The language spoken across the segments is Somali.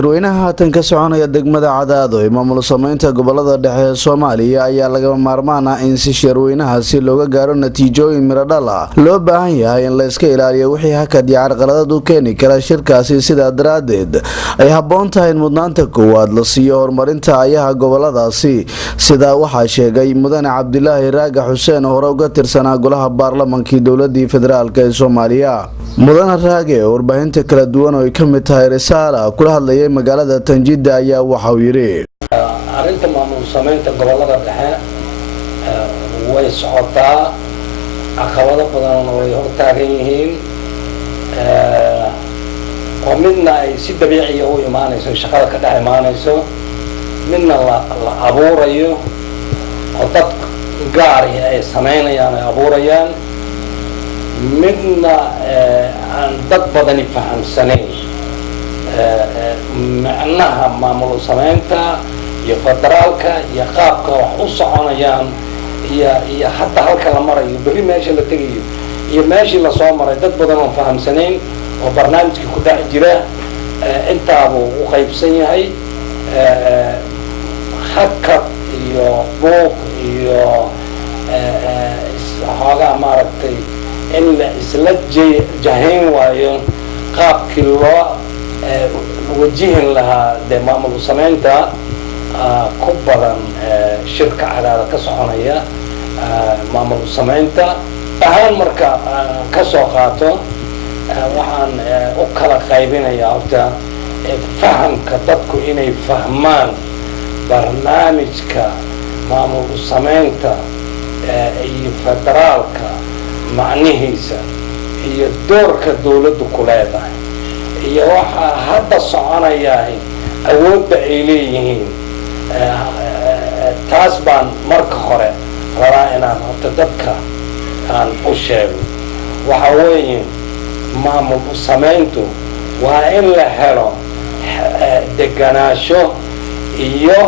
shirweynaha haatan ka soconaya degmada Cadaado ee maamul sameynta gobolada dhexe ee Soomaaliya ayaa laga maarmaan ah in si shirweynahaasi looga gaaro natiijooyin miro dhal ah loo baahan yahay in la iska ilaaliyo wixii hakad iyo carqalad u keeni kara shirkaasi sida daraadeed ay habboon tahay in mudnaanta koowaad la siiyo horumarinta ayaha goboladaasi sida waxa sheegay mudane Cabdilaahi Raaga Xuseen oo hore uga tirsanaa golaha baarlamaanka dowladda federaalka ee Soomaaliya mudane Raage warbaahinta kala duwan oo ay ka mid tahay risaala kula hadlayay magaalada Tanjida ayaa waxa uu yiri arinta maamul sameynta gobolada dhexe way socotaa caqabado badan oo ay hortaagan yihiin oo midna ay si dabiici ah u imaanayso shaqada ka dhex imaanayso midna la abuurayo oo dad gaar ah ay sameynayaan ay abuurayaan midna aan dad badan fahamsanayn macnaha maamul sameynta iyo federaalka iyo qaabka wax u soconayaan iyo hatta halka la marayo bari meesha la tagayo iyo meeshii la soo maray dad badan oo fahamsanayn oo barnaamijka ku dhex jira intaaba u qaybsan yahay hakad iyo buuq iyo xoogaa maaragtay in la isla jahayn waayo qaabkii loo wajihin lahaa dee maamul sameynta ku badan shirka Cadaado ka soconaya maamul sameynta ahaan marka ka soo qaato waxaan u kala qaybinayaa horta fahamka dadku inay fahmaan barnaamijka maamul sameynta iyo federaalka macnihiisa iyo doorka dawladdu ku leedahay iyo waxa hadda soconaya awoodda ay leeyihiin taas baan marka hore rabaa inaan horta dadka aan u sheego waxa weeye maamul sameyntu waa in la helo deganaansho iyo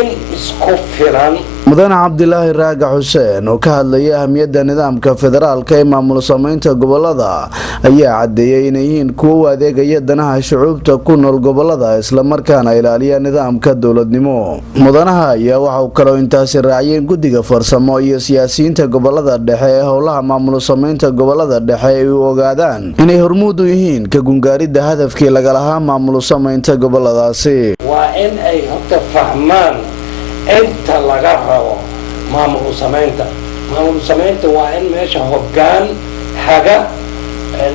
in isku filan mudane Cabdilaahi Raaga Xuseen oo ka hadlayay ahmiyadda nidaamka federaalka ee maamul sameynta gobolada ayaa cadeeyay inay yihiin kuwa adeegaya danaha shucuubta ku nool gobolada isla markaana ilaaliya nidaamka dawladnimo mudanaha ayaa waxa uu kale intaasi raaciyay guddiga farsamo iyo siyaasiyiinta gobolada dhexe ee howlaha maamul sameynta gobolada dhexe ay u ogaadaan inay hormuud u yihiin ka gungaaridda hadafkii laga lahaa maamul sameynta goboladaasi waa in ay horta fahmaan inta laga rabo maamul sameynta waa in meesha hoggaan haga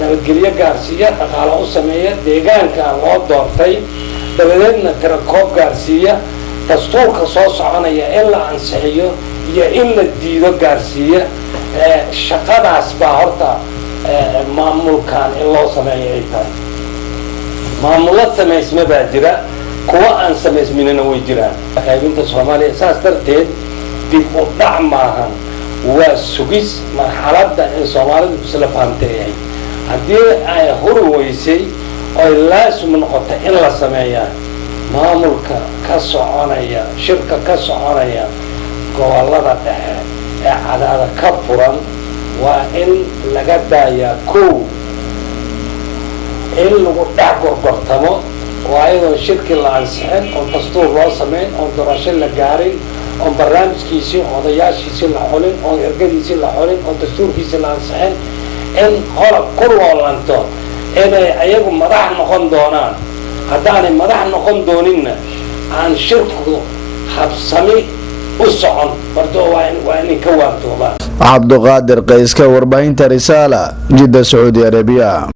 nabadgelyo gaarsiiya dhaqaale u sameeya deegaanka loo doortay dabadeedna tirakoob gaarsiiya dastuurka soo soconaya in la ansixiyo iyo in la diido gaarsiiya shaqadaas baa horta maamulkan in loo sameeyo ay tahay maamulad samaysma baa jira kuwa aan samaysminina way jiraan qaybinta Soomaaliya saas darteed dib u dhac maahan waa sugis marxaladda in Soomaalidu isla fahamtay haddii ay horweysay oo laasum noqoto in la sameeyo maamulka ka soconaya shirka ka soconaya gobolada dhexe ee Cadaado ka furan waa in laga daayaa in lagu dhac gorgortamo وأيضا شركة العنسحن أو دستور راسمين أو دراسة لجارين أو برنامج كيسي أو ضياش كيسي لحولين أو إرجال كيسي لحولين أو دستور كيسي العنسحن إن هذا كله ولا أنتو إن أيهم مدح نخون دونان هذا مدح نخون دونين عن شركة حبسمي وصعن برضو وين كوابته عبد القادر قيس كوربين رسالة جدة سعودية عربية.